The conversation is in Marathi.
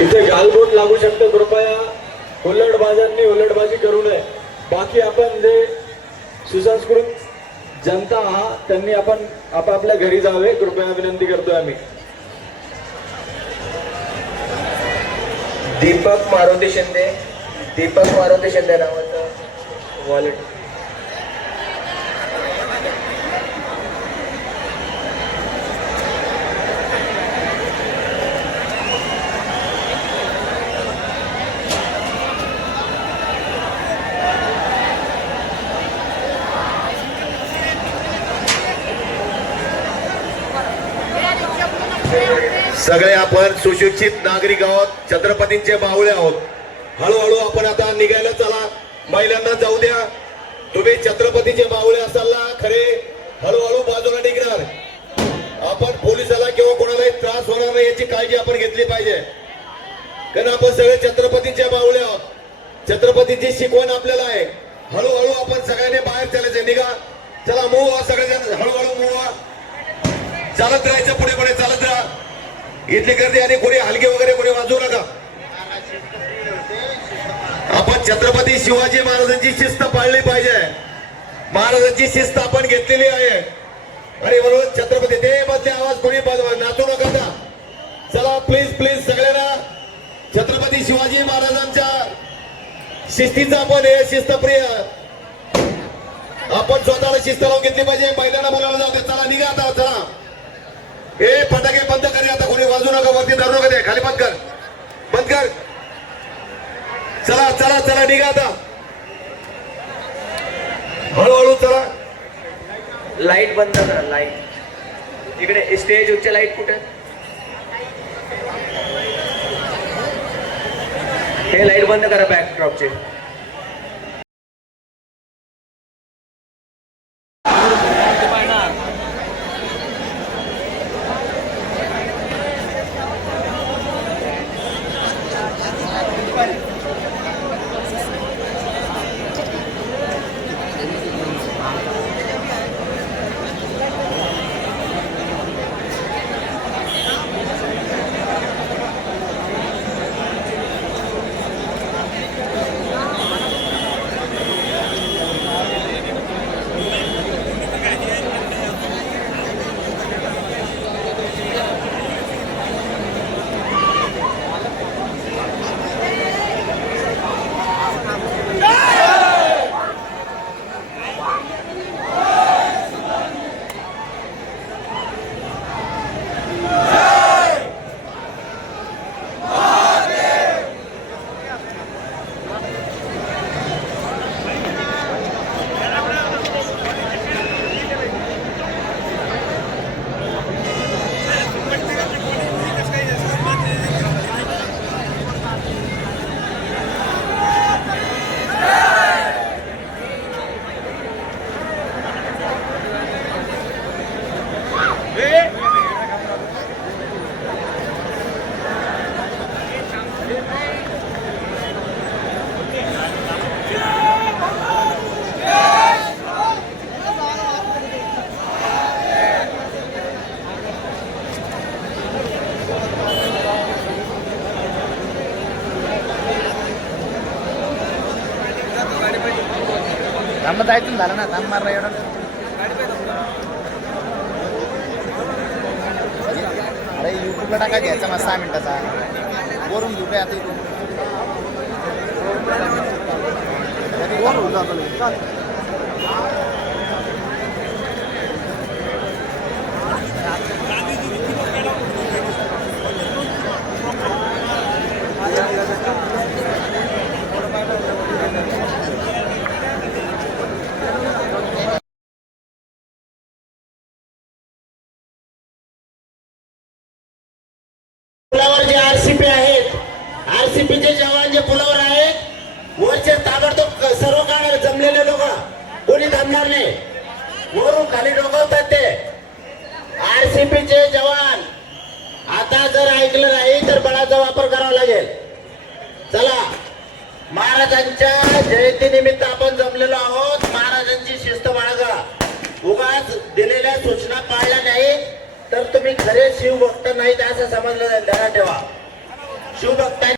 इथे गालबोट लागू शकतं. कृपया उलटबाजांनी उलटबाजी करू नये. बाकी आपण जे सुसंस्कृत जनता आहात त्यांनी आपण आपापल्या घरी जावे. कृपया विनंती करतोय आम्ही. दीपक मारुती शिंदे. दीपक मारुती शिंदे नावाचं वॉलेट सगळे आपण सुशिक्षित नागरिक आहोत छत्रपतींचे बाहुळे आहोत. हळूहळू आपण आता निघायला चला. महिलांना जाऊ द्या. तुम्ही छत्रपतीचे बाहुळे असाल ना खरे. हळूहळू बाजूला निघणार. आपण पोलिसाला किंवा कोणालाही त्रास होणार नाही याची काळजी आपण घेतली पाहिजे. कारण आपण सगळे छत्रपतीचे बाहुळे आहोत. छत्रपतीची शिकवण आपल्याला आहे. हळूहळू आपण सगळ्यांनी बाहेर चालायचं निघा. चला मूव सगळ्या सगळेजण. हळूहळू मूव चालत राहायचं पुढे पुढे चालत राहा. इथली गर्दी आणि कोणी हलगे वगैरे कोणी वाजवू नका. आपण छत्रपती शिवाजी महाराजांची शिस्त पाळली पाहिजे. महाराजांची शिस्त आपण घेतलेली आहे. आणि म्हणून छत्रपती ते मधले आवाज कोणी नाचू नका ना चला प्लीज प्लीज सगळ्यांना छत्रपती शिवाजी महाराजांच्या शिस्तीचा आपण हे शिस्तप्रिय आपण स्वतःला शिस्त लावून घेतली पाहिजे. महिलांना बोलायला जाऊ दे. चला निघा आता चला. ए फटाके बंद कर आता कोणी वाजू नका वरती धरू नका खाली बंद कर. बंद कर. चला चला चला निघा आता. हळूहळू चला. लाइट बंद करा लाइट. इकडे स्टेज उच्च लाइट कुठे? हे लाइट बंद करा बॅकड्रॉपचे थांबत जायचं झालं ना थांब मारला एवढा. अरे युट्यूबला टाका घ्यायचा मग सहा मिनिटाचा. वरून घेऊ काय आता इकडून वर जातो लगेच. चाल. पुलावर जे आरसीपी आहेत आरसीपीचे जवान जे पुलावर आहेत वरचे ताबडतोब सर्व काळ जमलेले लोक कोणी थांबणार नाही. वरून खाली डोकवतात ते. आरसीपीचे जवान आता जर ऐकलं नाही तर बळाचा वापर करावा लागेल. चला महाराजांच्या जयंतीनिमित्त आपण जमलेलो आहोत. महाराजांची शिस्त बाळगा. उगाच दिलेल्या सूचना पाळल्या नाही तर तुम्ही खरे शिवभक्त नाहीत असं समजलं जाईल. ध्यानात ठेवा. शिवभक्तांनी